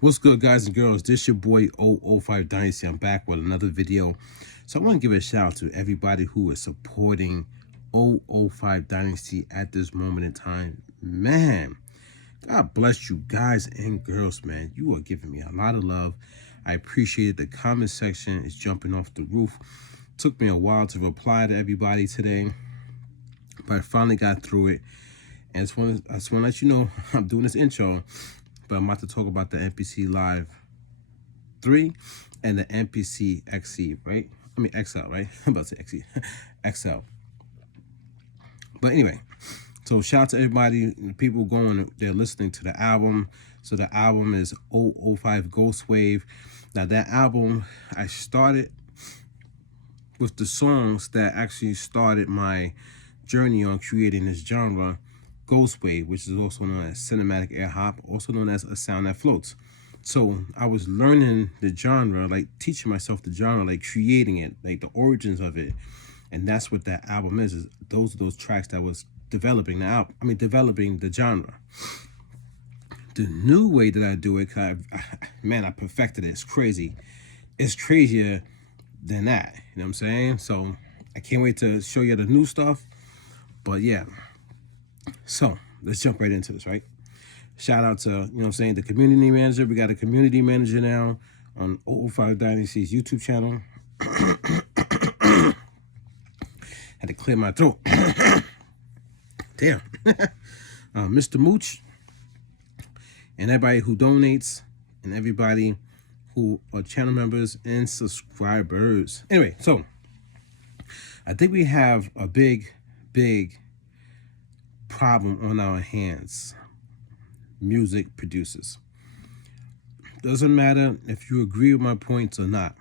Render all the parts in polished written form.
What's good, guys and girls? This your boy 005 Dynasty. I'm back with another video. So I want to give a shout out to everybody who is supporting 005 Dynasty at this moment in time. Man, God bless you guys and girls, man. You are giving me a lot of love. I appreciate it. The comment section is jumping off the roof. Took me a while to reply to everybody today, but I finally got through it. And I just want to let you know I'm doing this intro, but I'm about to talk about the MPC Live 3 and the MPC XC, right? I mean XL, right? I'm about to say XC, XL. But anyway, so shout out to everybody, people going, they're listening to the album. So the album is 005 Ghost Wave. Now that album, I started with the songs that actually started my journey on creating this genre, Ghost Wave, which is also known as cinematic air hop, also known as a sound that floats. So I was learning the genre, like teaching myself the genre, like creating it, like the origins of it. And that's what that album is those are those tracks that was developing the album. I mean, developing the genre. The new way that I do it, man, I perfected it. It's crazy. It's crazier than that. You know what I'm saying? So I can't wait to show you the new stuff. But yeah. So let's jump right into this, right? Shout out to, you know what I'm saying, the community manager. We got a community manager now on 005 Dynasty's YouTube channel. Had to clear my throat. Damn. Mr. Mooch and everybody who donates and everybody who are channel members and subscribers. Anyway, so I think we have a big problem on our hands. Music producers. Doesn't matter if you agree with my points or not.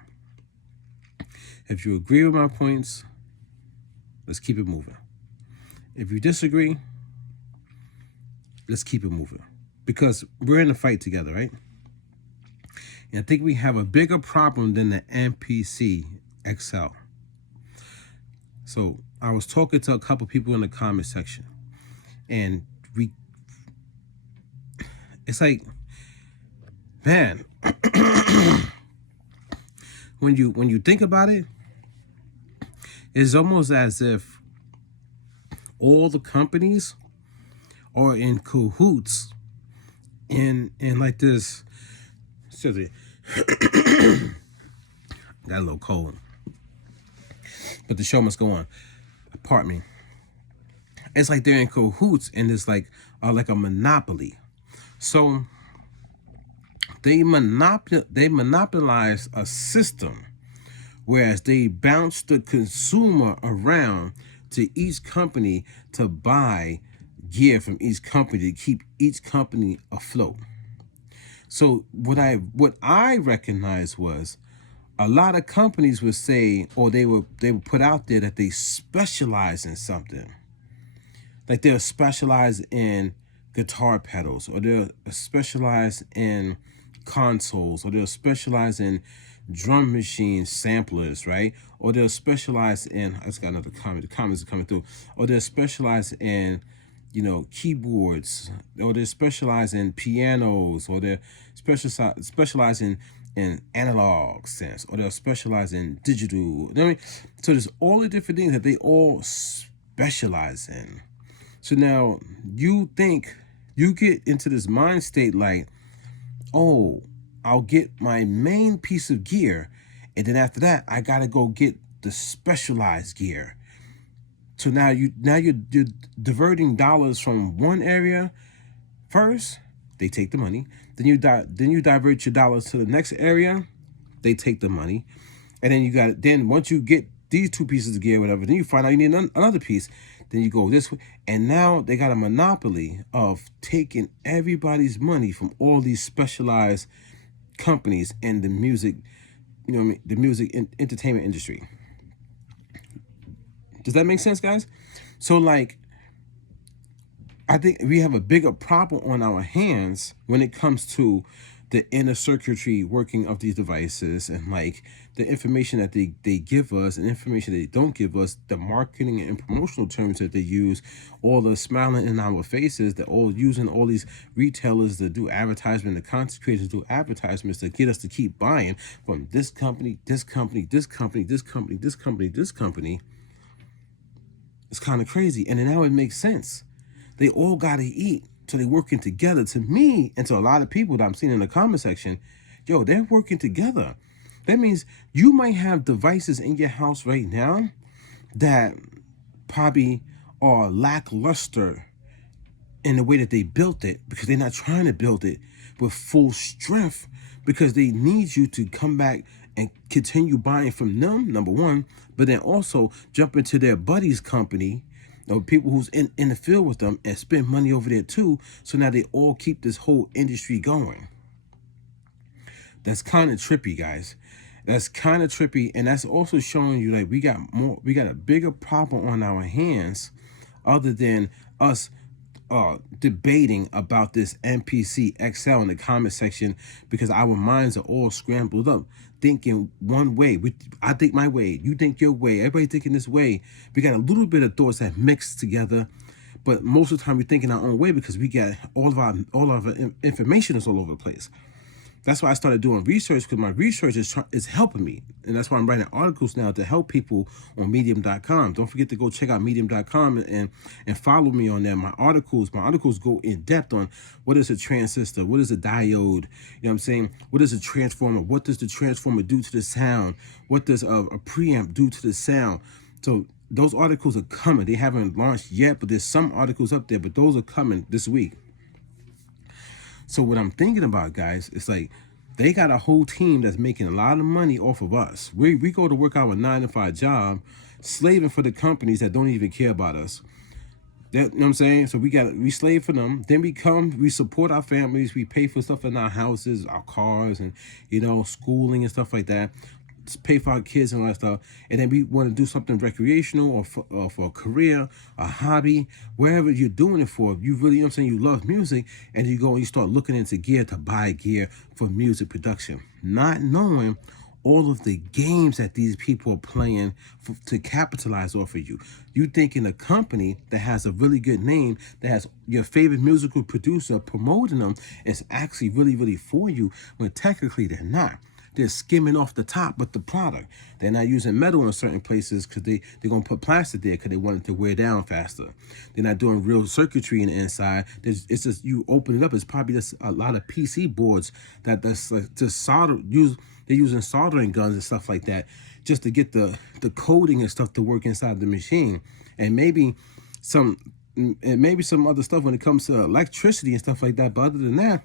If you agree with my points, let's keep it moving. If you disagree, let's keep it moving. Because we're in a fight together, right? And I think we have a bigger problem than the MPC XL. So I was talking to a couple people in the comment section, and it's like, man, when you think about it, it's almost as if all the companies are in cahoots in like this. Seriously, got a little cold, but the show must go on. Pardon me. It's like they're in cahoots, and it's like a monopoly. So they monopolize a system, whereas they bounce the consumer around to each company to buy gear from each company to keep each company afloat. So what I recognized was a lot of companies would say, or they would put out there that they specialize in something. Like they're specialized in guitar pedals, or they're specialized in consoles, or they're specialized in drum machine samplers, right? Or they're specialized in, I just got another comment, the comments are coming through, or they're specialized in, keyboards, or they're specialized in pianos, or they're specialized in analog sense, or they're specialized in digital. You know what I mean? So there's all the different things that they all specialize in. So now you think, you get into this mind state like, oh, I'll get my main piece of gear, and then after that, I gotta go get the specialized gear. So now you're diverting dollars from one area. First, they take the money. Then you divert your dollars to the next area. They take the money, and then once you get these two pieces of gear, whatever, then you find out you need another piece. Then you go this way, and now they got a monopoly of taking everybody's money from all these specialized companies in the music, the music entertainment industry. Does that make sense, guys? So like, I think we have a bigger problem on our hands when it comes to the inner circuitry working of these devices, and like the information that they give us and information they don't give us, the marketing and promotional terms that they use, all the smiling in our faces, that all using all these retailers to do advertisement, the content creators do advertisements to get us to keep buying from this company, this company, this company, this company, this company, this company. It's kind of crazy. And then now it makes sense. They all got to eat. So they're working together. To me, and to a lot of people that I'm seeing in the comment section, yo, they're working together. That means you might have devices in your house right now that probably are lackluster in the way that they built it, because they're not trying to build it with full strength, because they need you to come back and continue buying from them, number one, but then also jump into their buddy's company or people who's in the field with them and spend money over there too. So now they all keep this whole industry going. That's kind of trippy, guys. That's kind of trippy. And that's also showing you like we got a bigger problem on our hands other than us debating about this MPC XL in the comment section, because our minds are all scrambled up, thinking one way. I think my way, you think your way, everybody thinking this way. We got a little bit of thoughts that mix together, but most of the time we're thinking our own way because we got all of our information is all over the place. That's why I started doing research, because my research is helping me. And that's why I'm writing articles now to help people on medium.com. Don't forget to go check out medium.com and follow me on there. My articles go in depth on what is a transistor, what is a diode, you know what I'm saying? What is a transformer? What does the transformer do to the sound? What does a preamp do to the sound? So those articles are coming. They haven't launched yet, but there's some articles up there, but those are coming this week. So what I'm thinking about, guys, is like they got a whole team that's making a lot of money off of us. We go to work our 9-to-5 job, slaving for the companies that don't even care about us. That, you know what I'm saying? So we slave for them. Then we support our families. We pay for stuff in our houses, our cars, and schooling and stuff like that. Pay for our kids and all that stuff, and then we want to do something recreational or for a career, a hobby, wherever you're doing it for. You really, you love music, and you go and you start looking into gear to buy gear for music production, not knowing all of the games that these people are playing to capitalize off of you. You thinking a company that has a really good name, that has your favorite musical producer promoting them, is actually really, really for you, when technically they're not. They're skimming off the top with the product. They're not using metal in certain places because they're going to put plastic there because they want it to wear down faster. They're not doing real circuitry in the inside. It's just, you open it up, it's probably just a lot of PC boards that's like just solder. They're using soldering guns and stuff like that just to get the coding and stuff to work inside the machine. And maybe some other stuff when it comes to electricity and stuff like that. But other than that,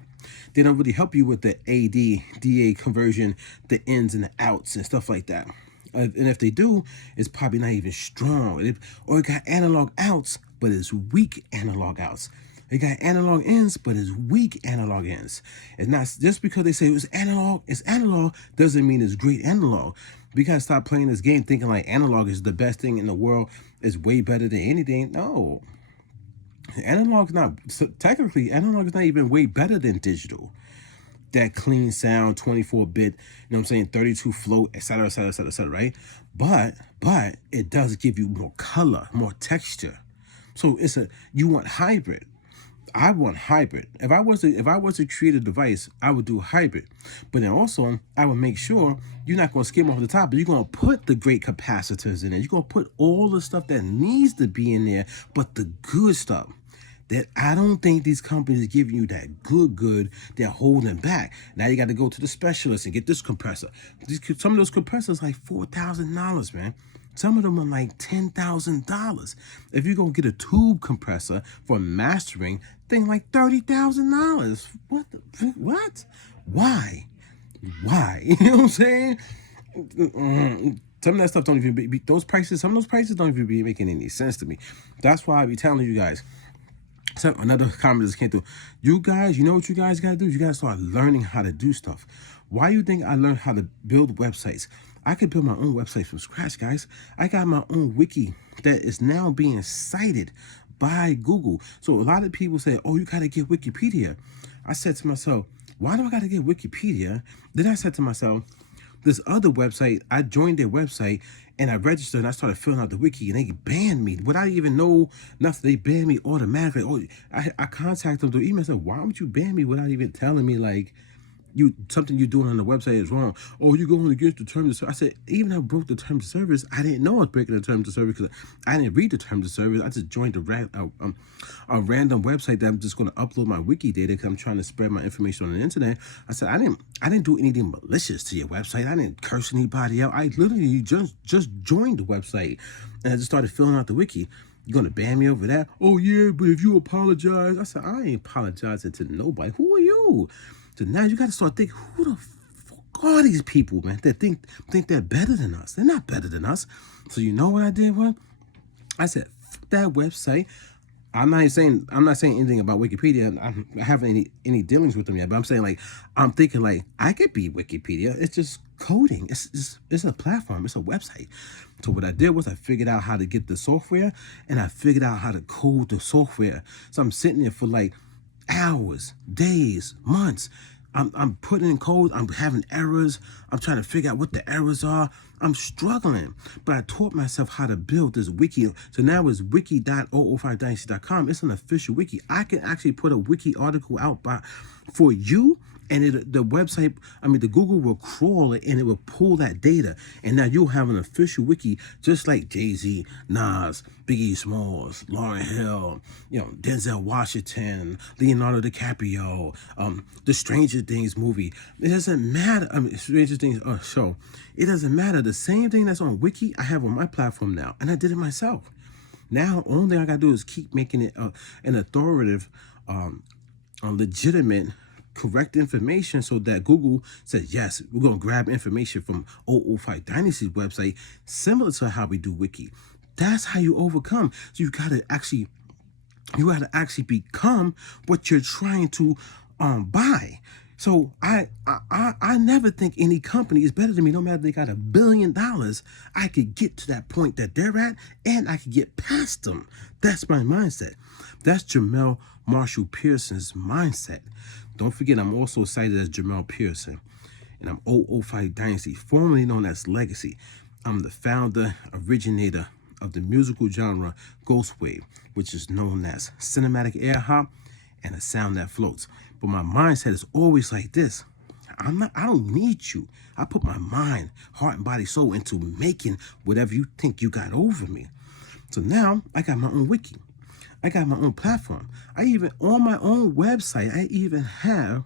they don't really help you with the AD, DA conversion, the ins and the outs and stuff like that. And if they do, it's probably not even strong. Or it got analog outs, but it's weak analog outs. It got analog ins, but it's weak analog ins. It's not just because they say it's analog doesn't mean it's great analog. We gotta stop playing this game thinking like analog is the best thing in the world, is way better than anything. No. Analog's not, so technically, analog is not even way better than digital. That clean sound, 24-bit, 32 float, etc., etc., etc., etc., right? But it does give you more color, more texture. So you want hybrid. I want hybrid. If I was to create a device, I would do hybrid. But then also, I would make sure you're not going to skim off the top, but you're going to put the great capacitors in it. You're going to put all the stuff that needs to be in there, but the good stuff. That I don't think these companies are giving you that good. They're holding back. Now you got to go to the specialist and get this compressor. Some of those compressors like $4,000, man. Some of them are like $10,000. If you're going to get a tube compressor for mastering, thing like $30,000. What? Why? You know what I'm saying? Some of that stuff don't even be those prices. Some of those prices don't even be making any sense to me. That's why I be telling you guys. So another comment just came through. You guys, you know what you guys got to do? You got to start learning how to do stuff. Why you think I learned how to build websites? I could build my own website from scratch, guys. I got my own wiki that is now being cited by Google. So a lot of people say, oh, you got to get Wikipedia. I said to myself, why do I got to get Wikipedia? Then I said to myself, this other website, I joined their website and I registered and I started filling out the wiki and they banned me without even know nothing. They banned me automatically. Oh, I contacted them through email. I said, why would you ban me without even telling me, like, something you're doing on the website is wrong? Oh, you're going against the terms of service. I said, even I broke the terms of service, I didn't know I was breaking the terms of service because I didn't read the terms of service. I just joined a random website that I'm just going to upload my wiki data because I'm trying to spread my information on the internet. I said, I didn't do anything malicious to your website. I didn't curse anybody out. I literally just joined the website and I just started filling out the wiki. You're going to ban me over that? Oh, yeah, but if you apologize. I said, I ain't apologizing to nobody. Who are you? So now you got to start thinking, who the fuck are these people, man, that think they're better than us? They're not better than us. So you know what I did? What I said, fuck that website. I'm not saying anything about Wikipedia. I haven't any dealings with them yet, but I'm saying, like, I'm thinking, like, I could be Wikipedia. It's just coding. It's a platform. It's a website. So what I did was I figured out how to get the software and I figured out how to code the software. So I'm sitting there for like hours, days, months. I'm putting in code. I'm having errors. I'm trying to figure out what the errors are. I'm struggling. But I taught myself how to build this wiki. So now it's wiki.005dynasty.com. It's an official wiki. I can actually put a wiki article out for you. And the website, the Google will crawl it and it will pull that data. And now you'll have an official wiki, just like Jay-Z, Nas, Biggie Smalls, Lauryn Hill, Denzel Washington, Leonardo DiCaprio, the Stranger Things movie. It doesn't matter. Stranger Things show. It doesn't matter. The same thing that's on Wiki, I have on my platform now. And I did it myself. Now, only thing I got to do is keep making it an authoritative, legitimate, correct information so that Google says, yes, we're going to grab information from 005 Dynasty's website, similar to how we do Wiki. That's how you overcome. So you got to actually become what you're trying to buy. So I never think any company is better than me. No matter if they got $1 billion, I could get to that point that they're at, and I could get past them. That's my mindset. That's Jamel Marshall Pearson's mindset. Don't forget, I'm also cited as Jamel Pearson, and I'm 005 Dynasty, formerly known as Legacy. I'm the founder, originator of the musical genre Ghost Wave, which is known as cinematic air hop and a sound that floats. But my mindset is always like this. I don't need you. I put my mind, heart, and body, soul into making whatever you think you got over me. So now I got my own wiki. I got my own platform. On my own website, I even have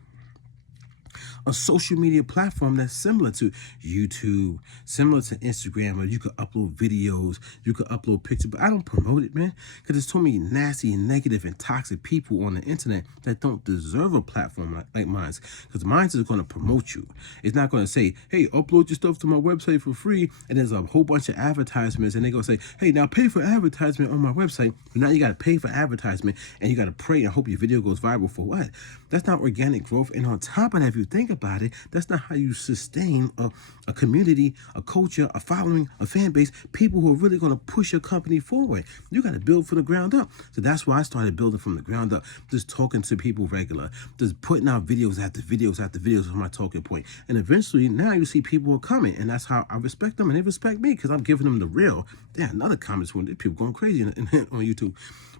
a social media platform that's similar to YouTube, similar to Instagram, where you could upload videos, you could upload pictures, but I don't promote it, man, because there's too many nasty and negative and toxic people on the internet that don't deserve a platform like mine, because mine is going to promote you. It's not going to say, hey, upload your stuff to my website for free, and there's a whole bunch of advertisements, and they're going to say, hey, now pay for advertisement on my website. But now you got to pay for advertisement, and you got to pray and hope your video goes viral. For what? That's not organic growth. And on top of that, if you think about it, that's not how you sustain a community, a culture, a following, a fan base, people who are really going to push your company forward. You got to build from the ground up. So that's why I started building from the ground up, just talking to people regular, just putting out videos after videos after videos from my talking point. And eventually now you see people are coming, and that's how I respect them, and they respect me because I'm giving them the real. There are another comments when people going crazy on YouTube.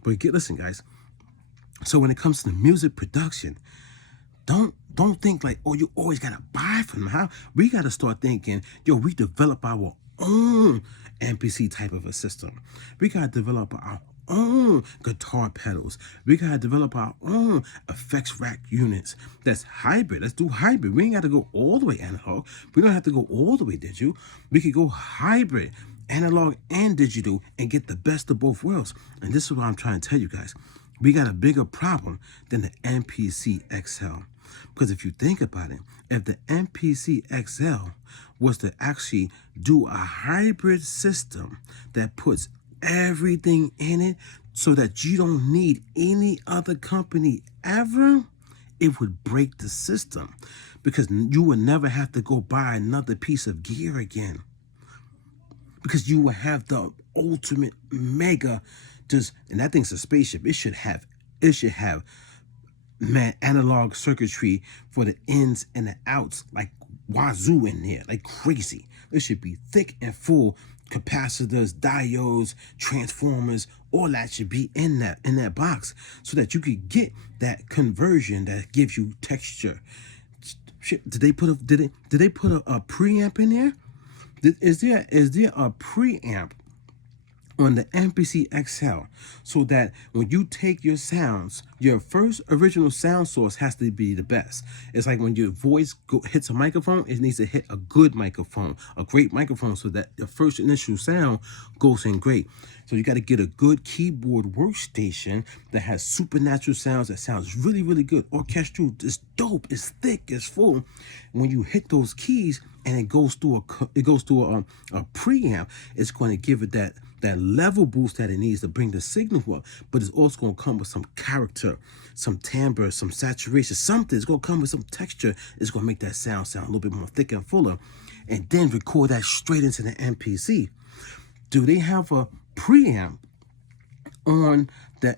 But listen, guys. So when it comes to music production, don't think like, oh, you always gotta buy from them. How we gotta start thinking, yo, we develop our own MPC type of a system. We gotta develop our own guitar pedals. We gotta develop our own effects rack units. That's hybrid. Let's do hybrid. We ain't gotta go all the way analog. We don't have to go all the way digital. We could go hybrid, analog and digital, and get the best of both worlds. And this is what I'm trying to tell you guys. We got a bigger problem than the MPC XL. Because if you think about it, if the MPC XL was to actually do a hybrid system that puts everything in it so that you don't need any other company ever, it would break the system. Because you would never have to go buy another piece of gear again. Because you will have the ultimate mega, and that thing's a spaceship. It should have man, analog circuitry for the ins and the outs, like wazoo in there, like crazy. It should be thick and full. Capacitors, diodes, transformers, all that should be in that box, so that you could get that conversion that gives you texture. Shit, did they put a preamp in there? Is there a preamp on the MPC XL, so that when you take your sounds, your first original sound source has to be the best? It's like when your voice hits a microphone, it needs to hit a good microphone, a great microphone, so that the first initial sound goes in great. So you got to get a good keyboard workstation that has supernatural sounds, that sounds really, really good. Orchestral, it's dope, it's thick, it's full. When you hit those keys and it goes through a preamp, it's going to give it that level boost that it needs to bring the signal up, but it's also going to come with some character, some timbre, some saturation, something. It's going to come with some texture. It's going to make that sound a little bit more thick and fuller, and then record that straight into the MPC. Do they have a preamp on the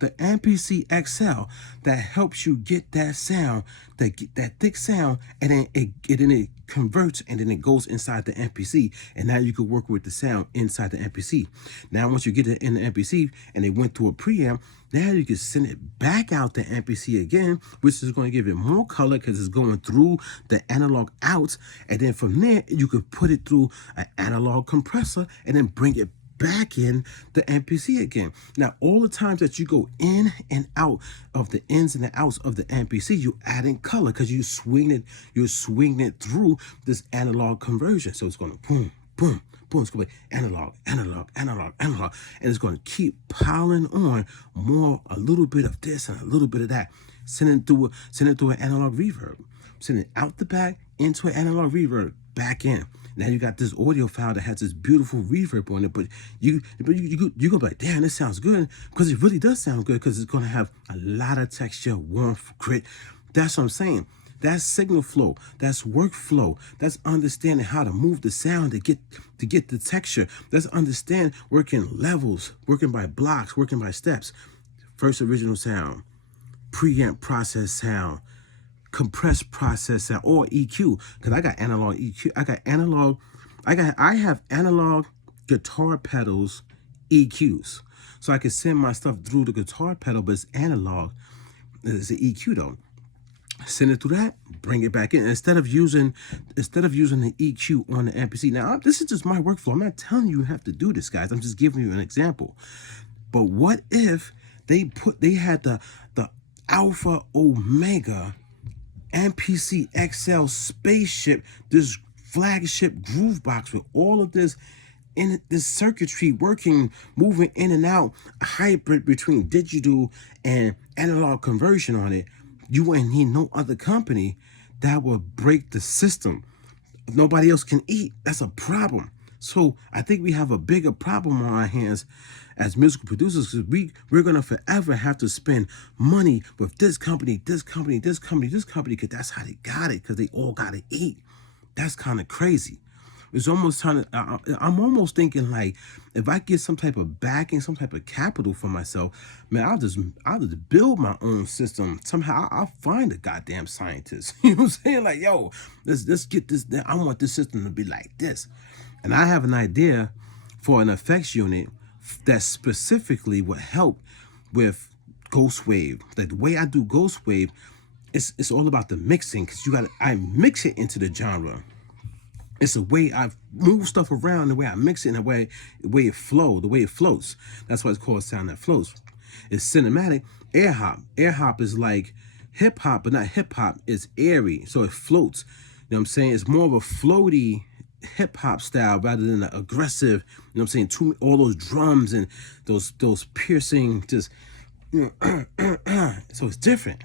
MPC XL that helps you get that sound, that thick sound, and then it converts, and then it goes inside the MPC, and now you can work with the sound inside the MPC. Now once you get it in the MPC and it went through a preamp, now you can send it back out the MPC again, which is going to give it more color because it's going through the analog outs, and then from there you could put it through an analog compressor and then bring it back in the MPC again. Now, all the times that you go in and out of the ins and the outs of the MPC, you're adding color because you're swinging it through this analog conversion. So it's going to boom, boom, boom. It's going to be analog, analog, analog, analog, and it's going to keep piling on more, a little bit of this and a little bit of that. Send it through an analog reverb. Send it out the back into an analog reverb, back in. Now you got this audio file that has this beautiful reverb on it, but you're gonna be like, damn, this sounds good, because it really does sound good, because it's gonna have a lot of texture, warmth, grit. That's what I'm saying. That's signal flow. That's workflow. That's understanding how to move the sound to get the texture. That's understand working levels, working by blocks, working by steps. First original sound, preamp process sound, compressed process sound, or EQ, because I got analog EQ. I have analog guitar pedals EQs, so I can send my stuff through the guitar pedal, but it's analog. It's an EQ though. Send it through that, bring it back in, instead of using the EQ on the MPC. Now this is just my workflow. I'm not telling you have to do this, guys. I'm just giving you an example. But what if they had the Alpha Omega MPC XL spaceship, this flagship groove box with all of this in this circuitry working, moving in and out, a hybrid between digital and analog conversion on it? You ain't need no other company that will break the system. Nobody else can eat. That's a problem. So I think we have a bigger problem on our hands as musical producers, because we're gonna forever have to spend money with this company, because that's how they got it, because they all gotta eat. That's kind of crazy. It's almost kind of, I'm almost thinking like, if I get some type of backing, some type of capital for myself, man, I'll just build my own system. Somehow I'll find a goddamn scientist. You know what I'm saying? Like, yo, let's get this. I want this system to be like this. And I have an idea for an effects unit that specifically would help with Ghost Wave. Like the way I do Ghost Wave, it's all about the mixing, because I mix it into the genre. It's the way I move stuff around, the way I mix it, and the way it floats. That's why it's called sound that floats. It's cinematic. Air hop is like hip hop, but not hip hop. It's airy, so it floats. You know what I'm saying? It's more of a floaty hip hop style rather than the aggressive. You know what I'm saying? All those drums and those piercing, just so it's different.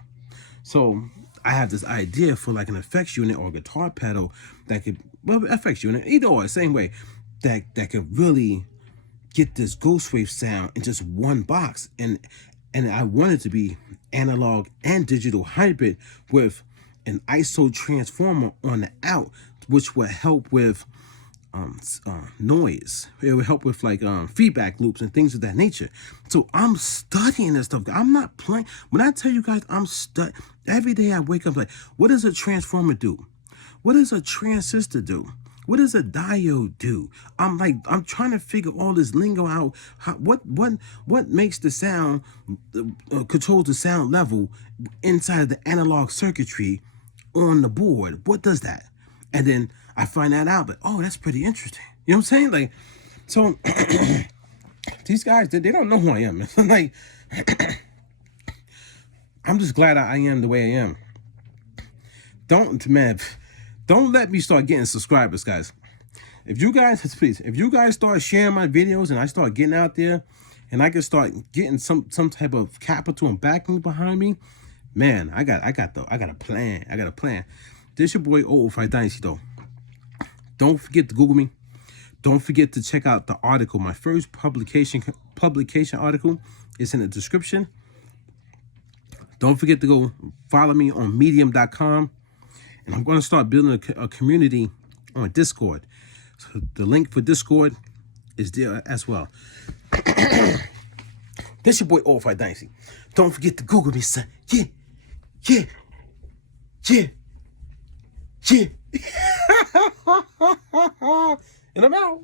So I have this idea for like an effects unit or guitar pedal that could, effects unit, either or, same way, that could really get this Ghost Wave sound in just one box. And I want it to be analog and digital hybrid with an ISO transformer on the out, which would help with noise. It will help with like feedback loops and things of that nature. So I'm studying this stuff. I'm not playing. When I tell you guys, I'm studying. Every day I wake up like, what does a transformer do? What does a transistor do? What does a diode do? I'm trying to figure all this lingo out. What makes the sound, controls the sound level inside of the analog circuitry on the board? What does that? And then I find that out, but oh, that's pretty interesting. You know what I'm saying? Like, so these guys, they don't know who I am. Like, I'm just glad I am the way I am. Don't let me start getting subscribers, guys. If you guys start sharing my videos and I start getting out there and I can start getting some type of capital and backing behind me, man, I got a plan. I got a plan. This your boy Akai Dynasty though. Don't forget to Google me. Don't forget to check out the article. My first publication article is in the description. Don't forget to go follow me on medium.com. And I'm going to start building a community on Discord. So the link for Discord is there as well. This your boy Akai Dynasty. Don't forget to Google me, son. Yeah. And I'm out.